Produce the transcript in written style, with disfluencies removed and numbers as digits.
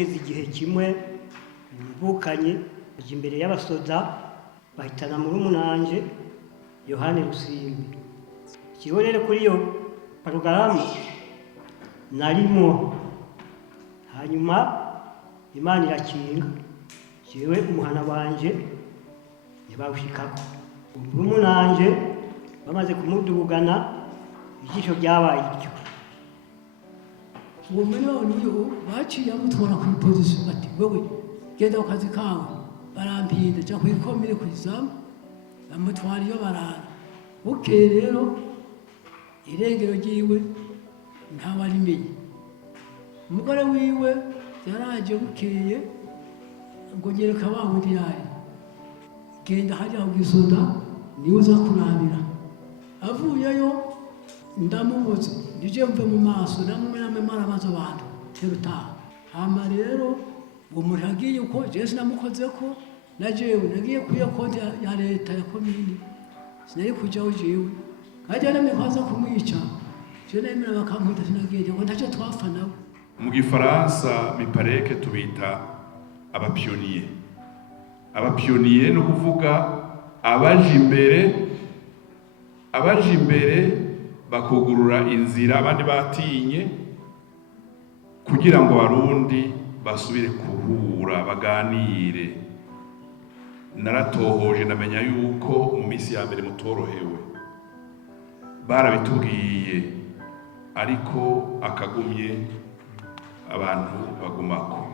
hageze igihe kimwe mvukanye aje imbere y'abasoda bahitana muri umunanje Yohani Rusimbi. Ikigo rero kuri iyo porogaramu narimo, hanyuma Imana irakinga jewe umuhana wanje ntibawushikako. Muri umunanje bamaze kumudugana ijisho ryabaye iryo. Uwo miliyoni yo baciye amutwara ku polisi bati wewe genda ku kazi kawe, barampinda cyo kwikomere kwizamu bamutwara iyo barara. Bukeye rero irengero ryiwe ntawarimenye. Umugore wiwe yaraje bukeye ngo nyereka wa wundi yari genda hajya ku gisoda niwe uza kurabira. Avuyeyo ndamubuze ndije mve mu maso namwe marabaza abantu terutaha. Hama rero ngo muragiye uko Jesu namukoze ko na jewe nagiye kuya konti ya leta ya komini sinari kujaho jewe kajya namwe kwaza kumwica je nemera bakankunda sinagiye ngo ntacyo twapfa nawe. Mu Gifaransa mipareke tubita abapionnier. Abapionnier no kuvuga abaje imbere bakugurura inzira abandi batinye kugira ngo Barundi basubire kuhura baganire. Naratohoje namenya yuko mu misi ya mbere mutorohewe barabitubwiye, ariko akagumye abantu bagumako.